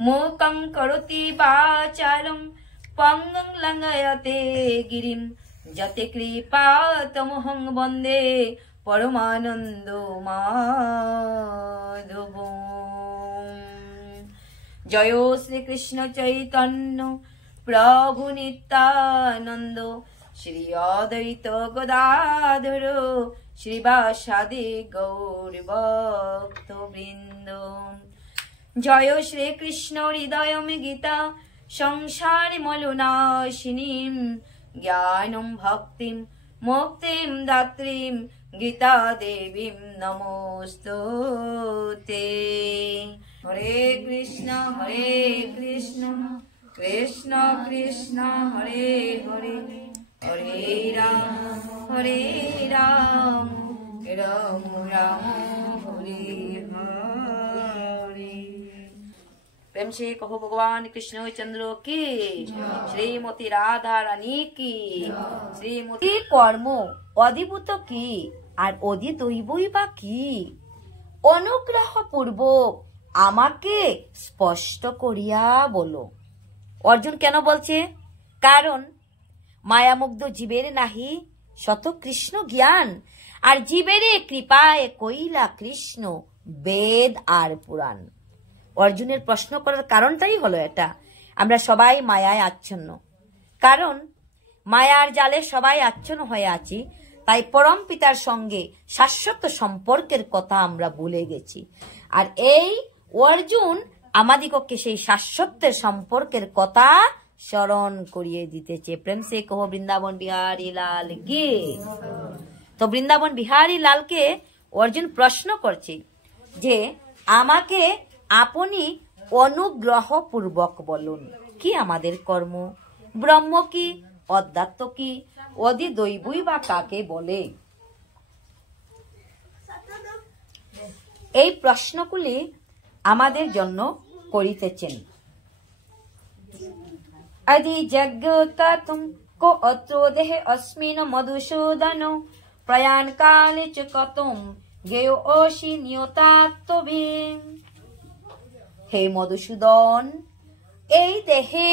मूकं करोति वाचालं पंगं लंघयते गिरिं जते कृपातमहं वन्दे परमानन्दो माधवम्। जय श्री कृष्ण चैतन्य प्रभु नित्यानंद श्री अद्वैत गदाधर श्रीवासादि गौर भक्त वृंद। जय श्री कृष्ण हृदय में गीता संसार मलुनाशिनीं ज्ञानं भक्तिं मुक्तिं दात्रीं गीता देवीं नमोस्तुते। हरे कृष्ण कृष्ण कृष्ण हरे हरे हरे राम राम राम हरे हरे। प्रेम से कहो भगवान कृष्ण चंद्र की, श्रीमती राधा रानी की, श्रीमती कर्म অধিভূত কি আর অধিদৈবই বা কি? অনুগ্রহ পূর্বক আমাকে স্পষ্ট করিয়া বলো। অর্জুন কেন বলছে? কারণ মায়ামুগ্ধ জীবের নাহি শত কৃষ্ণ জ্ঞান, আর জীবের কৃপায় কইলা কৃষ্ণ বেদ আর পুরাণ। অর্জুনের প্রশ্ন করার কারণটাই হলো এটা, আমরা সবাই মায়ায় আচ্ছন্ন। কারণ মায়ার জালে সবাই আচ্ছন্ন হয়ে আছি, তাই পরম পিতার সঙ্গে শাশ্বত সম্পর্কের কথা আমরা ভুলে গেছি। আর এই অর্জুন আমাদিগকে সেই শাশ্বতের সম্পর্কের কথা স্মরণ করিয়ে দিতেছে। প্রেম সে কহ বৃন্দাবন বিহারী লাল কি। তো বৃন্দাবন বিহারী লালকে অর্জুন প্রশ্ন করছে যে আমাকে আপনি অনুগ্রহ পূর্বক বলুন, কি আমাদের কর্ম, ব্রহ্ম কি, অধ্যাত্ম কি, অধিদৈবই বা কাকে বলে? এই প্রশ্নগুলি আমাদের জন্য করিতেছেন। আদি যজ্ঞকাতুম কো অত্র দেহে অস্মিন মধুসূদন প্রয়াণ কালে চ কতম গেয় অসি নিয়তাত্তবে। হে মধুসূদন, এই দেহে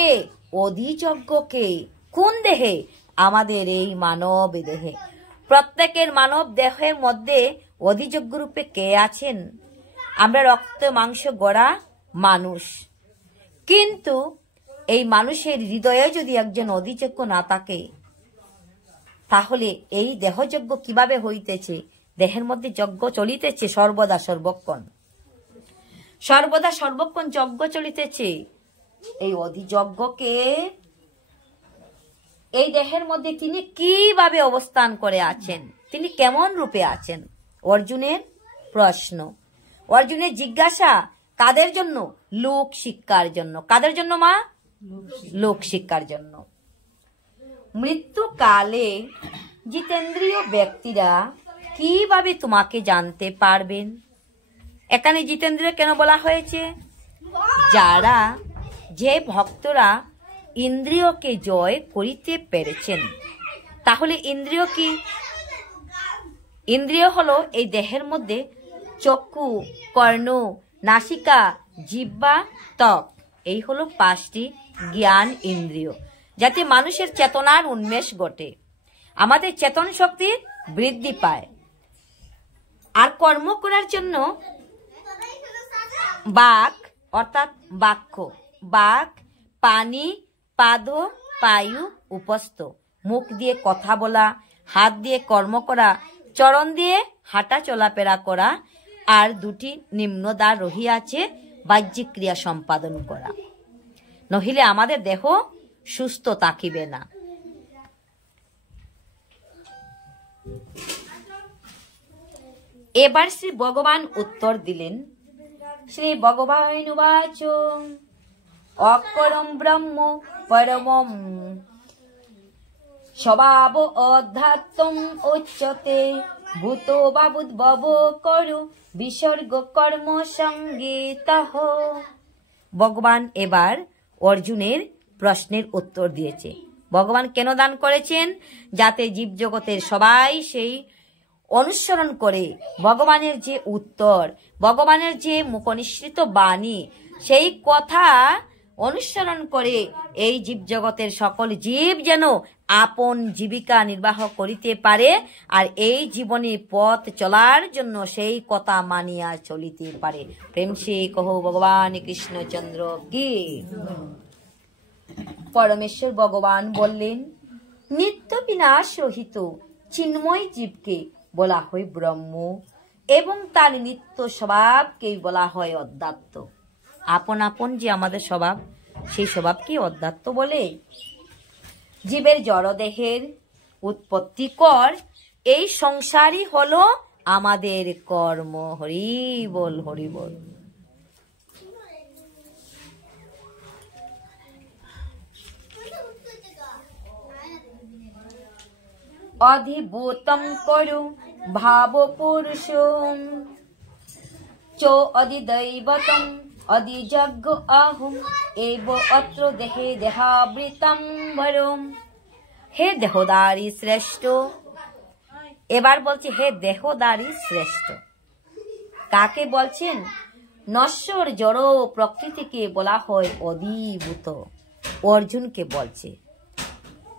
অধিযজ্ঞকে, কোন দেহে? আমাদের এই মানব দেহে। প্রত্যেকের মানব দেহের মধ্যে অধিযজ্ঞ রূপে কে আছেন? আমরা রক্ত মাংস গড়া মানুষ, কিন্তু এই মানুষের হৃদয়ে যদি একজন অধিযজ্ঞ না থাকে, তাহলে এই দেহযজ্ঞ কিভাবে হইতেছে? দেহের মধ্যে যজ্ঞ চলিতেছে সর্বদা সর্বক্ষণ, সর্বদা সর্বক্ষণ যজ্ঞ চলিতেছে। এই অধিযজ্ঞকে এই দেহের মধ্যে তিনি কিভাবে অবস্থান করে আছেন, তিনি কেমন রূপে আছেন? অর্জুনের প্রশ্ন, অর্জুনের জিজ্ঞাসা কাদের জন্য? লোক শিক্ষার জন্য। কাদের জন্য মা? লোক শিক্ষার জন্য। মৃত্যুকালে জিতেন্দ্রীয় ব্যক্তিরা কিভাবে তোমাকে জানতে পারবেন? এখানে জিতেন্দ্রিয় কেন বলা হয়েছে? যারা, যে ভক্তরা ইন্দ্রিয়কে জয় করিতে পেরেছেন। তাহলে ইন্দ্রিয় কি? ইন্দ্রিয় হলো এই দেহের মধ্যে চক্ষু, কর্ণ, নাসিকা, জিহ্বা, ত্বক, এই হলো 5টি জ্ঞান ইন্দ্রিয়, যাতে মানুষের চেতনার উন্মেষ ঘটে, আমাদের চেতন শক্তি বৃদ্ধি পায়। আর কর্ম করার জন্য বাক অর্থাৎ বাক্য, বাক, পানি, পাদ, পায়ু, উপস্থ, মুখ দিয়ে কথা বলা, হাত দিয়ে কর্ম করা, চরণ দিয়ে হাঁটা চলাফেরা করা, আর 2টি নিম্নদ্বার রহিয়াছে বাহ্যিক ক্রিয়া সম্পাদন করা। নহিলে আমাদের দেহ সুস্থ থাকিবে না। এবার শ্রী ভগবান উত্তর দিলেন। শ্রী ভগবান উবাচ অক্ষরম ব্রহ্ম পরমম স্বভাব অধ্যাত্মম উচ্যতে ভূত বা বুদ্ভব করু বিসর্গ কর্ম সংগীতঃ। ভগবান এবার অর্জুনের প্রশ্নের উত্তর দিয়েছে। ভগবান কেন দান করেছেন? যাতে জীবজগতের সবাই সেই অনুসরণ করে ভগবানের যে উত্তর, ভগবানের যে মুখনিসৃত বাণী, সেই কথা অনুসরণ করে এই জীবজগতের সকল জীব যেন আপন জীবিকা নির্বাহ করিতে পারে, আর এই জীবনে পথ চলার জন্য সেই কথা মানিয়া চলিতে পারে। প্রেম সে কহো ভগবান কৃষ্ণচন্দ্র কি। পরমেশ্বর ভগবান বললেন, নিত্য বিনাশ রহিত চিন্ময় জীবকে বলা হয় ব্রহ্ম, এবং তার নিত্য স্বভাবকেই বলা হয় অধ্যাত্ম। আপন আপন যে আমাদের স্বভাব, সেই স্বভাবকে অধ্যাত্ম বলে। জীবের জড়দেহের উৎপত্তিকর এই সংসারই হলো আমাদের কর্ম। হরি বল, হরি বল। অধিভূতম করু ভাব পুরুষম চো অধিদৈবতম অধিযজ্ঞ আহুম এব অত্র দেহে দেহাবৃতম ভরম। হে দেহদারী শ্রেষ্ঠ, এবার বলছে হে দেহদারী শ্রেষ্ঠ। কাকে বলছেন? নশ্বর জড় প্রকৃতিকে বলা হয় অধিভূত। অর্জুনকে বলছে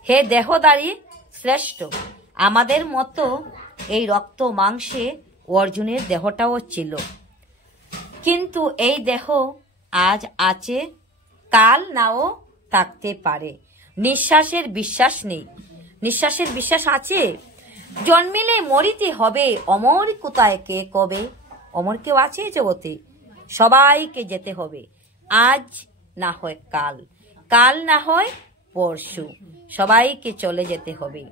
হে দেহদারী শ্রেষ্ঠ। আমাদের মতো এই রক্ত মাংসে অর্জুনের দেহটাও ছিল, কিন্তু এই দেহ আজ আছে, কাল নাও থাকতে পারে। নিঃশ্বাসের বিশ্বাস নেই, নিঃশ্বাসের বিশ্বাস আছে। জন্মিলে মরিতে হবে, অমর কোথায় কে কবে। অমর কেউ আছে জগতে? সবাইকে যেতে হবে। আজ না হয় কাল, কাল না হয় পরশু, সবাইকে চলে যেতে হবে।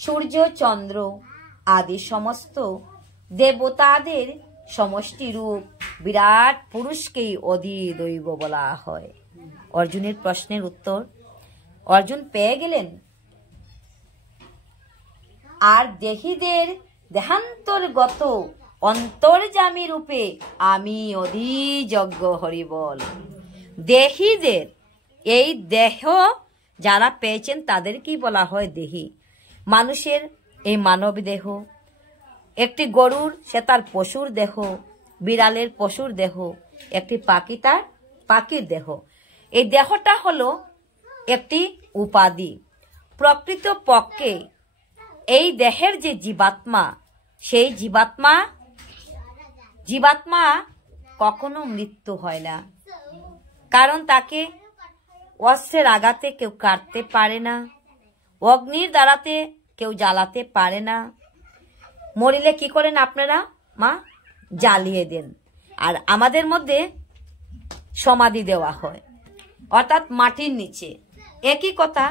সূর্য চন্দ্র আদি সমস্ত দেবতাদের সমষ্টি রূপ বিরাট পুরুষকেই অধিদৈব বলা হয়। অর্জুনের প্রশ্নের উত্তর অর্জুন পেয়ে গেলেন। আর দেহীদের দেহান্তর্গত অন্তর্যামী রূপে আমি অধিযজ্ঞ। হরি বল। দেহীদের, এই দেহ যারা পেয়েছেন তাদেরকেই বলা হয় দেহী। মানুষের এই মানব দেহ, একটি গরুর সে তার পশুর দেহ, বিড়ালের পশুর দেহ, একটি পাখি তার পাখির দেহ। এই দেহটা হলো একটি উপাধি। প্রকৃত পক্ষে এই দেহের যে জীবাত্মা, সেই জীবাত্মা কখনো মৃত্যু হয় না, কারণ তাকে অস্ত্রের আঘাতে কেউ কাটতে পারে না, অগ্নির দ্বারাতে কেউ জ্বালাতে পারে না। মরিলে কি করেন আপনারা? মা জ্বালিয়ে দেন। আর আমাদের মধ্যে সমাধি দেওয়া হয়, অর্থাৎ মাটির নিচে। একই কথা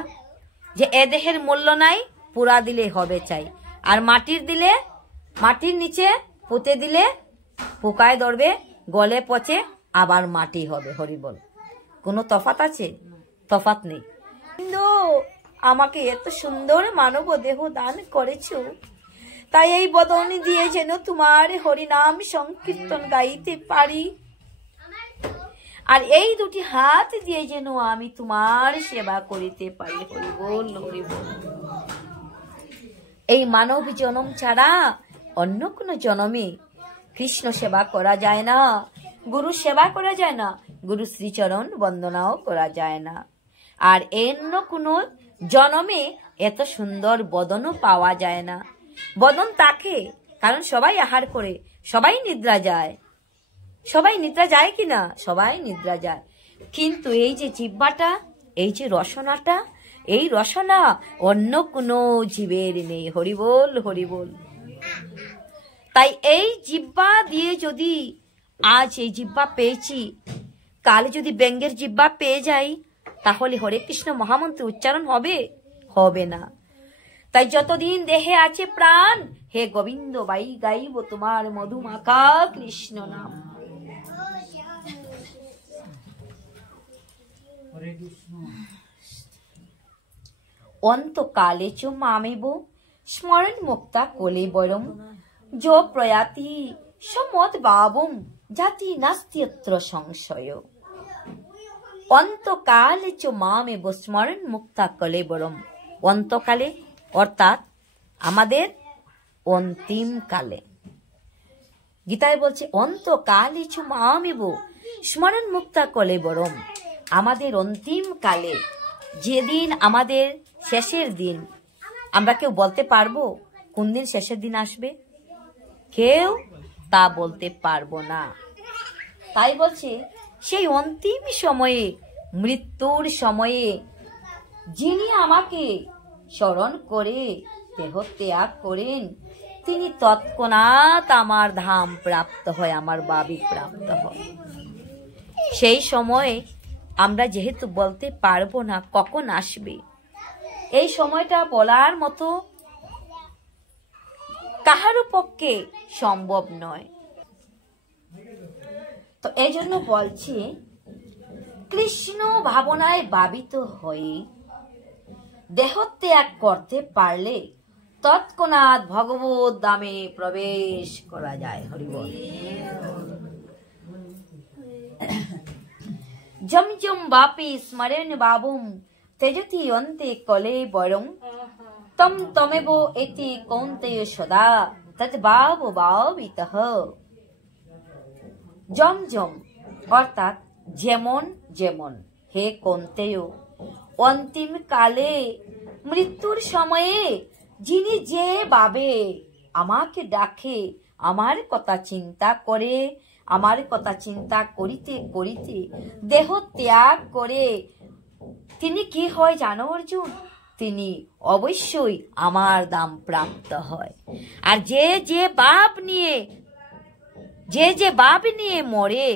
যে এ দেহের মূল্য নাই, পুরা দিলে হবে চাই। আর মাটির দিলে, মাটির নিচে পুঁতে দিলে পোকায় ধরবে, গলে পচে আবার মাটি হবে। হরি বল। কোনো তফাৎ আছে? তফাৎ নেই। কিন্তু আমাকে এত সুন্দর মানব দেহ দান করেছো, তাই এই বদন দিয়ে যেন তোমার হরিনাম সংকীর্তন গাইতে পারি, আর এই দুটি হাত দিয়ে যেন আমি তোমার সেবা করিতে পারি। হরি বল, হরি বল। এই মানব জনম ছাড়া অন্য কোন জনমে কৃষ্ণ সেবা করা যায় না, গুরু সেবা করা যায় না, গুরু শ্রীচরণ বন্দনাও করা যায় না। আর অন্য কোন জনমে এত সুন্দর বদনও পাওয়া যায় না। বদন তাকে, কারণ সবাই আহার করে, সবাই নিদ্রা যায়। সবাই নিদ্রা যায় কিনা? সবাই নিদ্রা যায়। কিন্তু এই যে জিহ্বাটা, এই যে রসনাটা, এই রসনা অন্য কোনো জীবের নেই। হরি বল, হরি বল। তাই এই জিহ্বা দিয়ে যদি আজ এই জিহ্বা পেয়েছি, কাল যদি ব্যঙ্গের জিহ্বা পেয়ে যাই, তাহলে হরে কৃষ্ণ মহামন্ত্র উচ্চারণ হবে? হবে না। তাই যতদিন দেহে আছে প্রাণ, হে গোবিন্দ বাই গাইব তোমার মধুমাখা কৃষ্ণ নাম। অন্তকালে চ মামেব স্মরণ মুক্তা কোলে বরম যো প্রয়াতি সমদ বাবম জাতি নাস্ত্যত্র সংশয়। অন্তকালে চ মামেব স্মরণ মুক্তা কোলে বরম। অন্তকালে অর্থাৎ আমাদের অন্তিম কালে। গীতায় বলছে অন্তকালে চু মামেব স্মরণ মুক্তা কলে বরম। আমাদের অন্তিম কালে, যেদিন আমাদের শেষের দিন, আমরা কেউ বলতে পারবো কোন দিন শেষের দিন আসবে? কেউ তা বলতে পারবো না। তাই বলছে সেই অন্তিম সময়ে, মৃত্যুর সময়ে যিনি আমাকে স্মরণ করে দেহ ত্যাগ করেন, তিনি তৎক্ষণাৎ আমার ধাম প্রাপ্ত হয়, আমার বাবি প্রাপ্ত হয়। সেই সময় আমরা যেহেতু বলতে পারবো না কখন আসবে, এই সময়টা বলার মতো কাহারও পক্ষে সম্ভব নয়। তো এই জন্য বলছি, কৃষ্ণ ভাবনায় ভাবিত হয়ে দেহ ত্যাগ করতে পারলে তৎক্ষণাৎ ভগবত ধামে প্রবেশ করা যায়। হরিবল। জম জম বাপি স্মরেণ বাবুম তেজতি অন্তে কলে বরং তম তমেব এতি কৌন্তেয় সদা তৎ বাব ভাবিতঃ। জম জম অর্থাৎ যেমন যেমন, হে কৌন্তেয়, অন্তিম কালে মৃত্যুর সময়ে যিনি যে ভাবে আমাকে ডাকে, আমার কথা চিন্তা করে, আমার কথা চিন্তা করিতে করিতে দেহ ত্যাগ করে, তিনি কি হয় জানো অর্জুন? তিনি অবশ্যই আমার ধাম প্রাপ্ত হয়। আর যে যে বাপ নিয়ে মরে,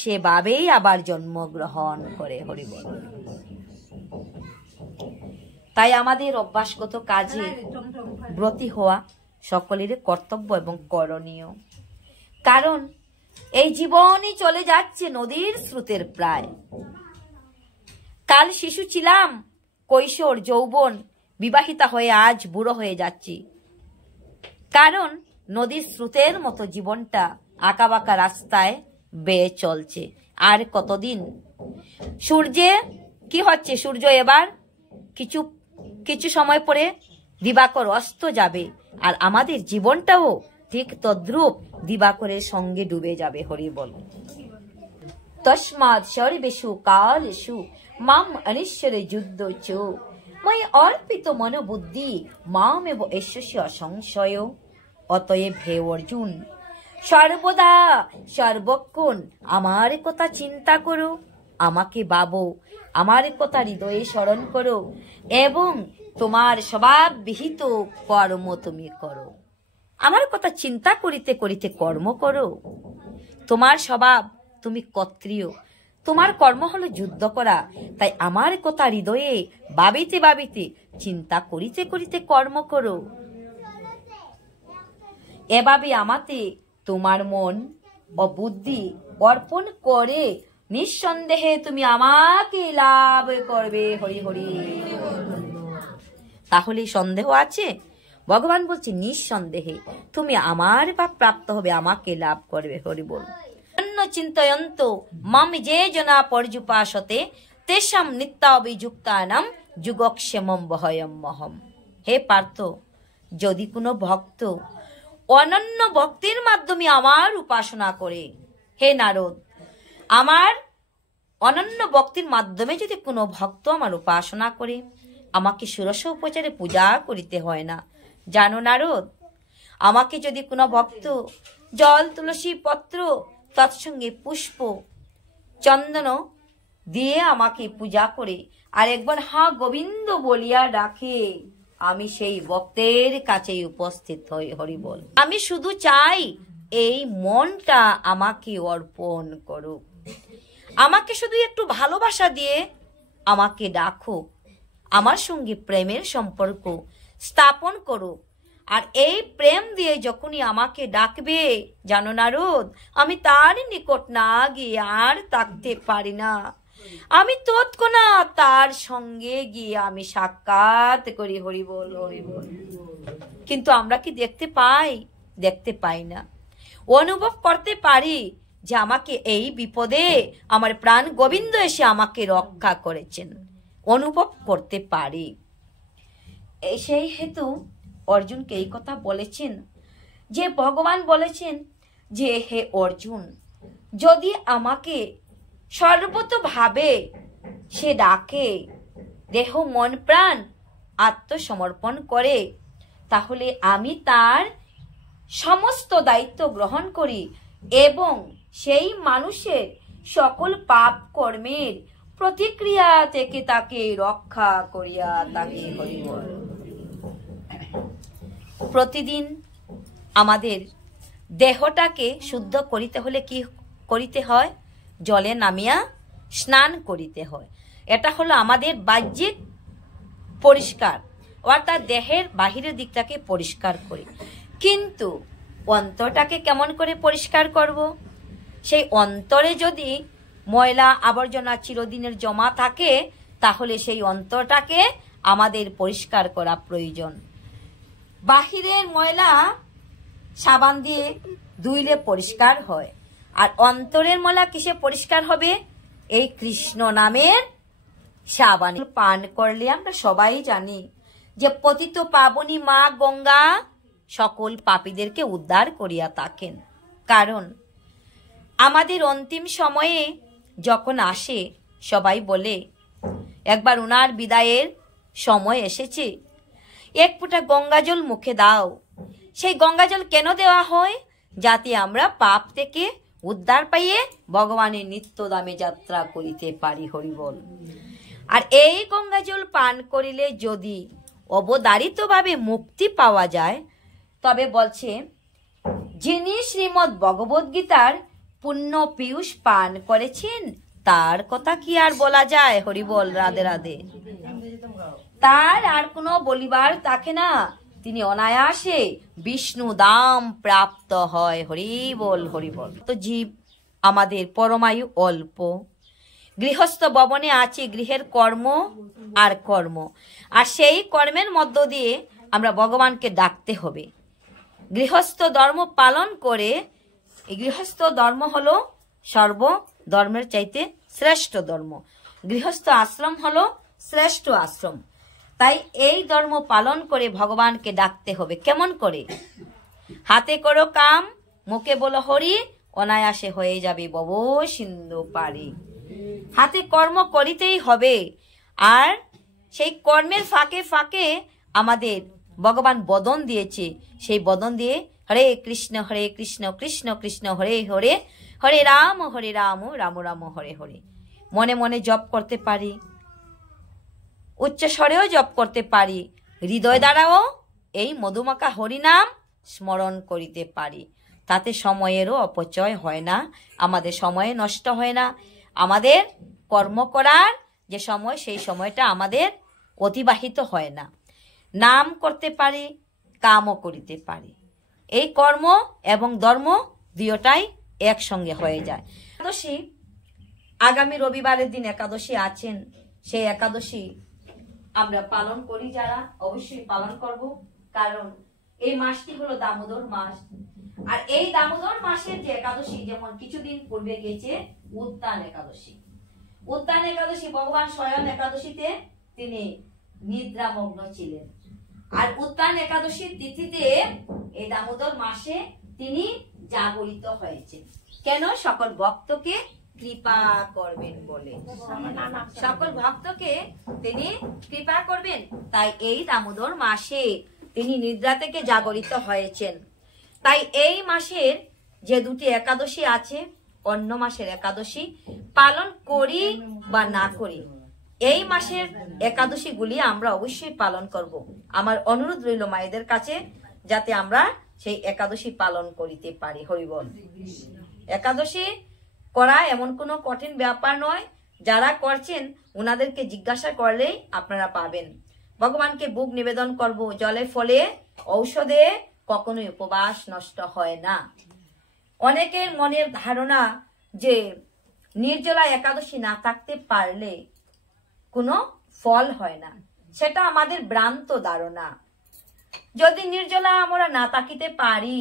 সে ভাবেই আবার জন্মগ্রহণ করে। হরিবল। তাই আমাদের অভ্যাসগত কাজে ব্রতী হওয়া সকলের কর্তব্য এবং করণীয়। কারণ এই জীবনই চলে যাচ্ছে নদীর স্রোতের প্রায়। কাল শিশু ছিলাম, কৈশোর, যৌবন, বিবাহিতা হয়ে আজ বুড়ো হয়ে যাচ্ছি। কারণ নদীর স্রোতের মতো জীবনটা আঁকাবাঁকা রাস্তায় বেয়ে চলছে। আর কতদিন? সূর্যে কি হচ্ছে? সূর্য এবার কিছু সময় পরে দিবাকর অস্ত যাবে, আর আমাদের জীবনটাও ঠিক তদ্রূপ দিবাকরের সঙ্গে ডুবে যাবে। হরি বল। তস্মাৎ সর্বেষু কালেষু মাম অনিশ্বরে যুদ্ধ চ ময়ি অর্পিত মনোবুদ্ধি মামেব এষ্যস্য সংশয়। অতএব হে অর্জুন, সর্বদা সর্বক্ষণ আমার কথা চিন্তা করো, আমাকে ভাবো, আমার কথা হৃদয়ে স্মরণ করো এবং তোমার স্বভাব বিহিত কর্ম তুমি করো। আমার কথা চিন্তা করিতে করিতে কর্ম করো। তোমার স্বভাব, তুমি ক্ষত্রিয়, তোমার কর্ম হলো যুদ্ধ করা। তাই আমার কথা হৃদয়ে ভাবিতে ভাবিতে চিন্তা করিতে করিতে কর্ম করো। এভাবে আমাতে তোমার মন ও বুদ্ধি অর্পণ করে নিঃসন্দেহে তুমি আমাকে লাভ করবে। হরি হরি। তাহলে সন্দেহ আছে? ভগবান বলছে নিঃসন্দেহে তুমি আমার ভাব প্রাপ্ত হবে, আমাকে লাভ করবে। হরি বল। চিন্তয়ন্ত মাম যে জনা পর্যুপাসতে তেষাম নিত্যাভিযুক্তানাম যুগক্ষেমম ভয়মহম। হে পার্থ, যদি কোনো ভক্ত অনন্য ভক্তির মাধ্যমে আমার উপাসনা করে, হে নারদ, আমার অনন্য ভক্তির মাধ্যমে যদি কোনো ভক্ত আমার উপাসনা করে, আমাকে ষোড়শ উপচারে পূজা করিতে হয় না। জানো নারদ, আমাকে যদি কোনো ভক্ত জল, তুলসী পত্র, তৎসঙ্গে পুষ্প, চন্দন দিয়ে আমাকে পূজা করে আর একবার হা গোবিন্দ বলিয়া ডাকে, আমি সেই ভক্তের কাছে উপস্থিত হই। হরি বল। আমি শুধু চাই এই মনটা আমাকে অর্পণ করুক, আমাকে শুধু একটু ভালোবাসা দিয়ে আমাকে ডাকো, আমার সঙ্গে প্রেমের সম্পর্ক স্থাপন করো। আর এই প্রেম দিয়ে যখনই আমাকে ডাকবে, জানো নারদ, আমি তার নিকট না গিয়ে আর থাকতে পারি না। আমি তৎক্ষণাৎ তার সঙ্গে গিয়ে আমি সাক্ষাৎ করি। হরি বল, হরি বল। কিন্তু আমরা কি দেখতে পাই? দেখতে পাই না। অনুভব করতে পারি যে আমাকে এই বিপদে আমার প্রাণ গোবিন্দ এসে আমাকে রক্ষা করেছেন, অনুভব করতে পারি। সেই হেতু অর্জুনকে এই কথা বলেছেন যে ভগবান বলেছেন যে হে অর্জুন, যদি আমাকে সর্বতোভাবে সে ডাকে, দেহ মন প্রাণ আত্মসমর্পণ করে, তাহলে আমি তার সমস্ত দায়িত্ব গ্রহণ করি এবং সেই মানুষের সকল পাপ কর্মের প্রতিক্রিয়া থেকে তাকে রক্ষা করিয়া তাকে হরি বল। প্রতিদিন আমাদের দেহটাকে শুদ্ধ করিতে হলে কি করিতে হয়? জলে নামিয়া স্নান করিতে হয়। এটা হলো আমাদের বাহ্যিক পরিষ্কার, অর্থাৎ দেহের বাহিরের দিকটাকে পরিষ্কার করি। কিন্তু অন্তরটাকে কেমন করে পরিষ্কার করব? সেই অন্তরে যদি ময়লা আবর্জনা চিরদিনের জমা থাকে, তাহলে সেই অন্তরটাকে আমাদের পরিষ্কার করা প্রয়োজন। বাহিরের ময়লা সাবান দিয়ে ধুইলে পরিষ্কার হয়, আর অন্তরের ময়লা কিসে পরিষ্কার হবে? এই কৃষ্ণ নামের সাবান পান করলে আমরা সবাই জানি যে পতিত পাবনী মা গঙ্গা সকল পাপীদেরকে উদ্ধার করিয়া থাকেন। কারণ আমাদের অন্তিম সময়ে যখন আসে, সবাই বলে একবার ওনার বিদায়ের সময় এসেছে, এক ফোঁটা গঙ্গাজল মুখে দাও। সেই গঙ্গাজল কেন দেওয়া হয়? যাতে আমরা পাপ থেকে উদ্ধার পাইয়ে ভগবানের নিত্যধামে যাত্রা করিতে পারি। হরিবল। আর এই গঙ্গাজল পান করিলে যদি অবধারিতভাবে মুক্তি পাওয়া যায়, তবে বলছে যিনি শ্রীমদ্ ভগবদ গীতার পুণ্য পীয়ূষ পান করেছেন, তার কথা কি আর বলা যায়? হরিবল। রাধে রাধে। তার আর কোনো বলিবার থাকে না, তিনি অনায়াসে বিষ্ণু ধাম প্রাপ্ত হয়। হরিবল হরিবল। তো জীব আমাদের পরমায়ু অল্প, গৃহস্থ ভবনে আছে গৃহের কর্ম আর কর্ম, আর সেই কর্মের মধ্য দিয়ে আমরা ভগবানকে ডাকতে হবে। গৃহস্থ ধর্ম পালন করে, এই গৃহস্থ ধর্ম হলো সর্ব ধর্মের চাইতে শ্রেষ্ঠ ধর্ম। গৃহস্থ আশ্রম হলো শ্রেষ্ঠ আশ্রম। তাই এই ধর্ম পালন করে ভগবানকে ডাকতে হবে। কেমন করে? হাতে করো কাম, মুখে বলো হরি, অনায়াসে হয়ে যাবে ভব সিন্ধু পারি। হাতে কর্ম করিতেই হবে, আর সেই কর্মের ফাঁকে ফাঁকে আমাদের ভগবান বদন দিয়েছে। সেই বদন দিয়ে হরে কৃষ্ণ কৃষ্ণ কৃষ্ণ হরে হরে, হরে রাম রাম রাম হরে হরে মনে মনে জপ করতে পারি, উচ্চ স্বরেও জপ করতে পারি, হৃদয় দ্বারাও এই মধুমাখা হরিনাম স্মরণ করিতে পারি। তাতে সময়েরও অপচয় হয় না, আমাদের সময় নষ্ট হয় না। আমাদের কর্ম করার যে সময়, সেই সময়টা আমাদের অতিবাহিত হয় না। নাম করতে পারি, কামও করিতে পারি। এই কর্ম এবং ধর্ম দুইটাই একসঙ্গে হয়ে যায়। একাদশী, আগামী রবিবারের দিন একাদশী আছেন। সেই একাদশী আমরা পালন করি যারা, অবশ্যই পালন করব। কারণ এই মাসটি হলো দামোদর মাস, আর এই দামোদর মাসের যে একাদশী, যেমন কিছুদিন পূর্বে গেছে উত্তান একাদশী। উত্তান একাদশী ভগবান স্বয়ং একাদশীতে তিনি নিদ্রামগ্ন ছিলেন, আর উত্তান একাদশীর তিথিতে এই দামোদর মাসে তিনি জাগরিত হয়েছেন। কেন? সকল ভক্তকে কৃপা করবেন বলে, সকল ভক্তকে তিনি কৃপা করবেন। তাই এই দামোদর মাসে তিনি নিদ্রা থেকে জাগরিত হয়েছেন। তাই এই মাসের যে দুটি একাদশী আছে, অন্য মাসের একাদশী পালন করি বা না করি, এই মাসের একাদশী গুলি আমরা অবশ্যই পালন করব। আমার অনুরোধ রইল মায়েদের কাছে, যাতে আমরা সেই একাদশী পালন করিতে পারি। হরিবল। একাদশী করা এমন কোনো কঠিন ব্যাপার নয়। যারা করছেন ওনাদেরকে জিজ্ঞাসা করলেই আপনারা পাবেন। ভগবানকে ভোগ নিবেদন করব, জলে ফলে ঔষধে কখনোই উপবাস নষ্ট হয় না। অনেকের মনের ধারণা যে নির্জলা একাদশী না থাকতে পারলে কোনো ফল হয় না, সেটা আমাদের ভ্রান্ত ধারণা। যদি নির্জলা আমরা না থাকিতে পারি,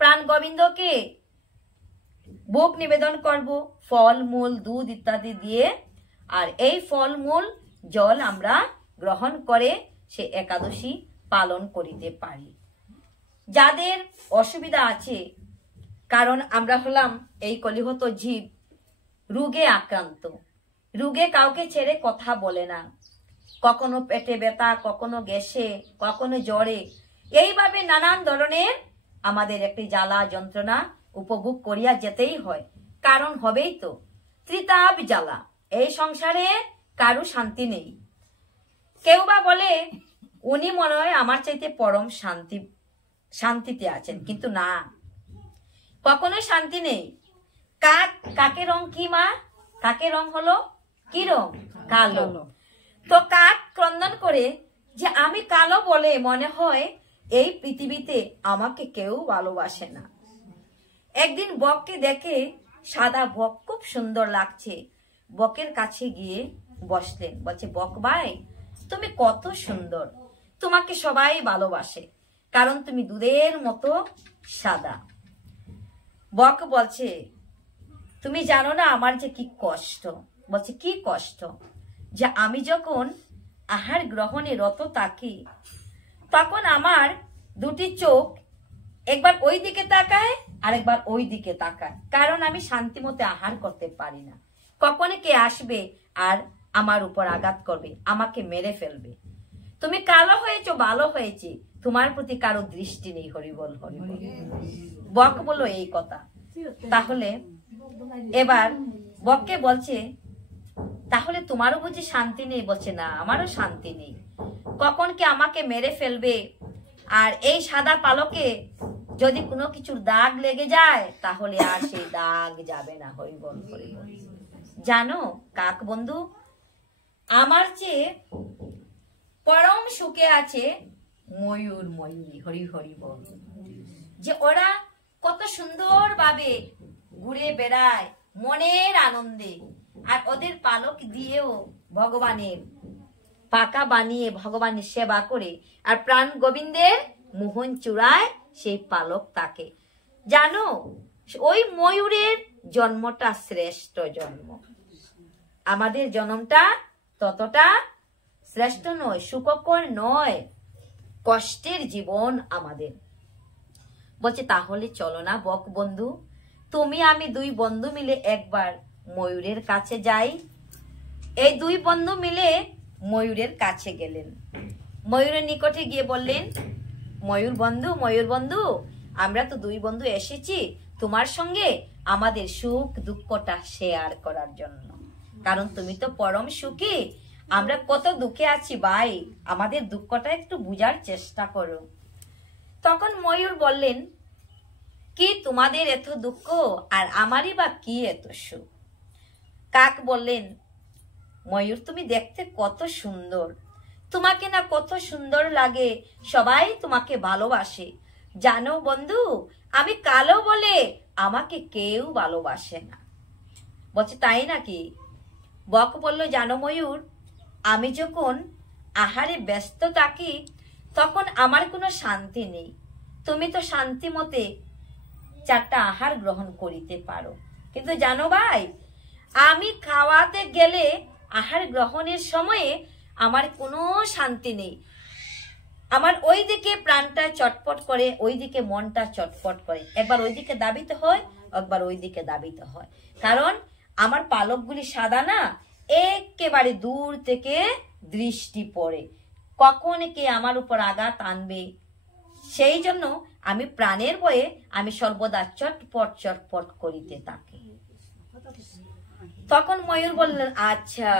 প্রাণ গোবিন্দকে ভোগ নিবেদন করব ফল মূল দুধ ইত্যাদি দিয়ে, আর এই ফল মূল জল আমরা গ্রহণ করে সে একাদশী পালন করিতে পারি। যাদের অসুবিধা আছে, কারণ আমরা হলাম এই কলিহত জীব, রোগে আক্রান্ত। রোগে কাউকে ছেড়ে কথা বলে না, কখনো পেটে ব্যথা, কখনো গ্যাসে, কখনো জ্বরে, এইভাবে নানান ধরনের আমাদের একটি জ্বালা যন্ত্রণা উপভোগ করিয়া যেতেই হয়। কারণ হবেই তো, ত্রিতাপ জ্বালা। এই সংসারে কারো শান্তি নেই। কেউ বা বলে উনি মনে হয় আমার চাইতে পরম শান্তিতে আছেন, কিন্তু না, কখনোই শান্তি নেই। কাকের রং কি মা? কাকের রং হলো কি রং? কালো। তো কাক ক্রন্দন করে যে আমি কালো বলে মনে হয় এই পৃথিবীতে আমাকে কেউ ভালোবাসে না। একদিন বককে দেখে সাদা বক খুব সুন্দর লাগছে, বকের কাছে গিয়ে বসলেন। বলছে, বক ভাই, তুমি কত সুন্দর, তোমাকে সবাই ভালোবাসে, কারণ তুমি দুধের মতো সাদা। বক বলছে, তুমি জানো না আমার যে কি কষ্ট। বলছে, কি কষ্ট? যে আমি যখন আহার গ্রহণে রত থাকি, তখন আমার দুটি চোখ একবার ওই দিকে তাকায় আর একবার ওই দিকে তাকায়, কারণ আমি শান্তি মতো আহার করতে পারি না। কখনো কে আসবে আর আমার উপর আঘাত করবে, আমাকে মেরে ফেলবে। তুমি কালো হয়েছো, ভালো হয়েছে, তোমার প্রতি কারো দৃষ্টি নেই। হরিবল হরিবল। বক বলল এই কথা। তাহলে এবার বককে বলছে, তাহলে তোমারও বুঝি শান্তি নেই? বলছে, না, আমারও শান্তি নেই। কখন কে আমাকে মেরে ফেলবে, আর এই সাদা পালকে যদি কোনো কিছুর দাগ লেগে যায় তাহলে আর সেই দাগ যাবে না। হরিবল হরিবল। জানো কাক বন্ধু, আমার চেয়ে পরম সুখে আছে ময়ূর ময়ূরী। হরি হরি বল। যে ওরা কত সুন্দর ভাবে ঘুরে বেড়ায় মনের আনন্দে, আর ওদের পালক দিয়েও ভগবানের পাকা বানিয়ে ভগবানের সেবা করে, আর প্রাণ গোবিন্দের মোহন চূড়ায় সেই পালক তাকে। জানো, ওই ময়ূরের জন্মটা শ্রেষ্ঠ জন্ম। আমাদের জন্মটা ততটা শ্রেষ্ঠ নয়, সুখকর নয়, কষ্টের জীবন আমাদের। বলছে, তাহলে চলো না বক বন্ধু, তুমি আমি দুই বন্ধু মিলে একবার ময়ূরের কাছে যাই। এই দুই বন্ধু মিলে ময়ূরের কাছে গেলেন। ময়ূরের নিকটে গিয়ে বললেন, ময়ূর বন্ধু, আমরা তো দুই বন্ধু এসেছি তোমার সঙ্গে আমাদের সুখ দুঃখটা শেয়ার করার জন্য, কারণ তুমি তো পরম সুখী, আমরা কত দুঃখে আছি ভাই, আমাদের দুঃখটা একটু বুঝার চেষ্টা করো। তখন ময়ূর বললেন, কি তোমাদের এত দুঃখ আর আমারই বা কি এত সুখ? কাক বললেন, ময়ূর তুমি দেখতে কত সুন্দর, তোমাকে না কত সুন্দর লাগে, সবাই তোমাকে ভালোবাসে। জানো বন্ধু, আমি কালো বলে আমাকে কেউ ভালোবাসে না। বলছে, তাই নাকি? বক বলল, জানো ময়ূর, আমি যখন আহারে ব্যস্ত থাকি তখন আমার কোনো শান্তি নেই। তুমি তো শান্তি মতে 4টা আহার গ্রহণ করিতে পারো, কিন্তু জানো ভাই, আমি খাওয়াতে গেলে আহার গ্রহণের সময়ে আমার কোনো শান্তি নেই। আমার ওই দিকে প্রাণটা চটপট করে, ওই দিকে মনটা চটপট করে, একবার ওই দিকে দাবিতে হয়, একবার ওই দিকে দাবিতে হয়, কারণ আমার পালকগুলি সাদা না, একেবারে দূর থেকে দৃষ্টি পড়ে, কখন কে আমার উপর আঘাত আনবে, সেই জন্য আমি প্রাণের ভয়ে আমি সর্বদা চটপট চটপট করিতে থাকি। তখন ময়ূর বললেন, আচ্ছা,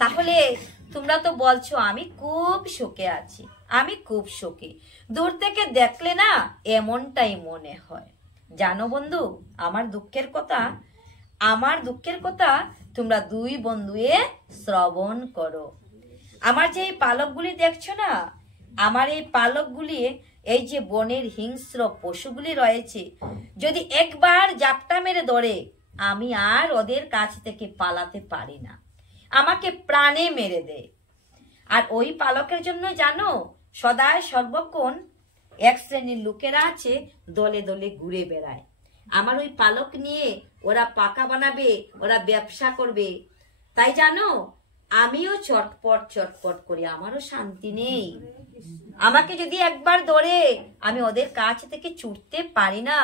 তাহলে তোমরা তো বলছো আমি খুব সুখে আছি, আমি খুব সুখী, দূর থেকে দেখলে না এমনটাই মনে হয়। জানো বন্ধু, আমার দুঃখের কথা তোমরা দুই বন্ধুয়ে শ্রবণ করো। আমার যে এই পালকগুলি দেখছো না, আমার এই পালকগুলি, এই যে বনের হিংস্র পশুগুলি রয়েছে, যদি একবার জাপটা মেরে ধরে, আমি আর ওদের কাছ থেকে পালাতে পারি না, আমাকে প্রাণে মেরে দেয়। আর ওই পালকের জন্য জানো, সদায় সর্বক্ষণ এক শ্রেণীর লোকেরা আছে, দলে দলে ঘুরে বেড়ায়। আমার ওই পালক নিয়ে ওরা পাকা বানাবে, ওরা ব্যবসা করবে, তাই জানো আমিও চটপট চটপট করি, আমারও শান্তি নেই। আমাকে যদি একবার ধরে, আমি ওদের কাছ থেকে ছুটতে পারি না,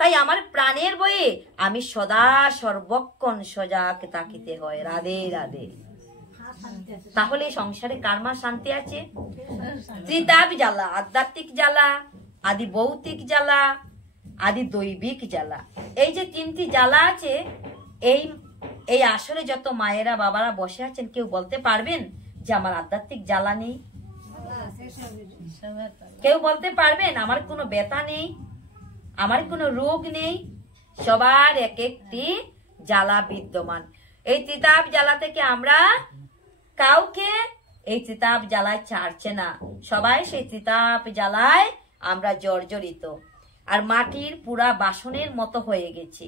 তাই তাই আমার প্রাণের বয়ে আমি সদা সর্বক্ষণ সজাগ থাকিতে হয়। রাধে রাধে। তাহলে সংসারে কার মা শান্তি আছে? ত্রিতাপ জ্বালা, আধ্যাত্মিক জ্বালা, আদি ভৌতিক জ্বালা, আদি দৈবিক জ্বালা, এই যে তিনটি জ্বালা আছে। এই আসরে যত মায়েরা বাবারা বসে আছেন, কেউ বলতে পারবেন যে আমার আধ্যাত্মিক জ্বালা নেই? কেউ বলতে পারবেন আমার কোনো ব্যথা নেই, আমার কোনো রোগ নেই? সবার এক একটি জ্বালা বিদ্যমান। এই ত্রিতাপ জ্বালা থেকে আমরা কাউকে এই ত্রিতাপ জ্বালায় ছাড়ছে না। সবাই সেই ত্রিতাপ জ্বালায় আমরা জর্জরিত, আর মাটির পুরা বাসনের মতো হয়ে গেছি।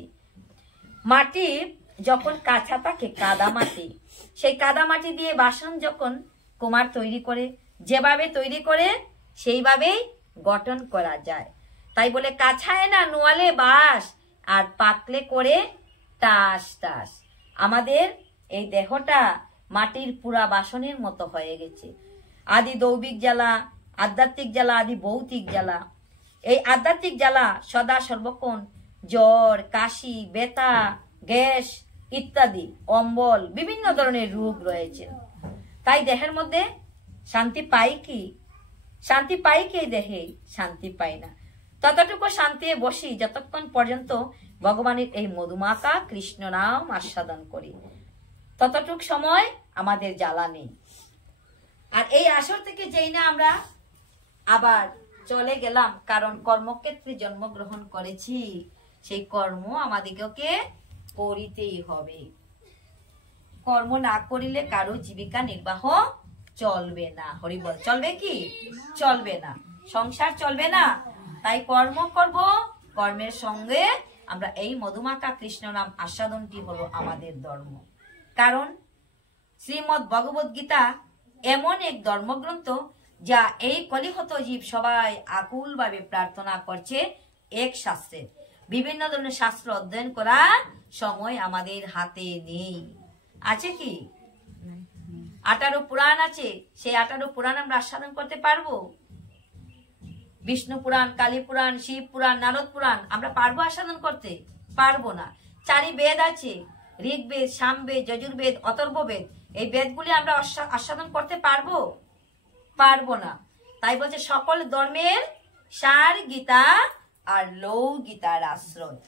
মাটি যখন কাঁচা থাকে, কাদা মাটি, সেই কাদা মাটি দিয়ে বাসন যখন কুমার তৈরি করে, যেভাবে তৈরি করে সেইভাবেই গঠন করা যায়। তাই বলে কাছায় না নোয়ালে বাস, আর পাকলে করে টাস টাস। আমাদের এই দেহটা মাটির পুরা বাসনের মতো হয়ে গেছে। আদি দৈবিক জ্বালা, আধ্যাত্মিক জ্বালা, আদি ভৌতিক জ্বালা। এই আধ্যাত্মিক জ্বালা সদা সর্বক্ষণ জ্বর, কাশি, ব্যথা, গ্যাস ইত্যাদি, অম্বল, বিভিন্ন ধরনের রোগ রয়েছে। তাই দেহের মধ্যে শান্তি পাই কি? শান্তি পাই কি? দেহে শান্তি পাই না। ততটুকু শান্তি বসি যতক্ষণ পর্যন্ত ভগবানের এই মধুমাখা কৃষ্ণ নাম আস্বাদন করি, ততটুক সময় আমাদের জ্বালা নেই। আর এই আসর থেকে যেই না আমরা আবার চলে গেলাম, কারণ কর্মক্ষেত্রে জন্মগ্রহণ করেছি, সেই কর্ম আমাদিগকে করিতেই হবে। কর্ম না করিলে কারো জীবিকা নির্বাহ চলবে না। হরিবল। চলবে কি? চলবে না। সংসার চলবে না। তাই কর্ম করব, কর্মের সঙ্গে আমরা এই মধুমাখা কৃষ্ণ নাম আস্বাদনটি হলো আমাদের ধর্ম। কারণ শ্রীমদ্ ভগবদ গীতা এমন এক ধর্মগ্রন্থ, যা এই কলিহত জীব সবাই আকুল ভাবে প্রার্থনা করছে এক শাস্ত্রের। বিভিন্ন ধরনের শাস্ত্র অধ্যয়ন করার সময় আমাদের হাতে নেই। আছে কি? 18 পুরাণ আছে, সেই 18 পুরাণ আমরা আস্বাদন করতে পারবো? বিষ্ণু পুরাণ, কালী পুরাণ, শিব পুরাণ, নারদ পুরাণ আমরা পারবো আস্বাদন করতে? পারবো না। 4 বেদ আছে, ঋগ্বেদ, সামবেদ, যজুর্বেদ, অথর্ববেদ। এই বেদগুলি আমরা আস্বাদন করতে পারবো? পারবো না। তাই বলছে সকল ধর্মের সার গীতা, আর লৌ গীতার আশ্রয়।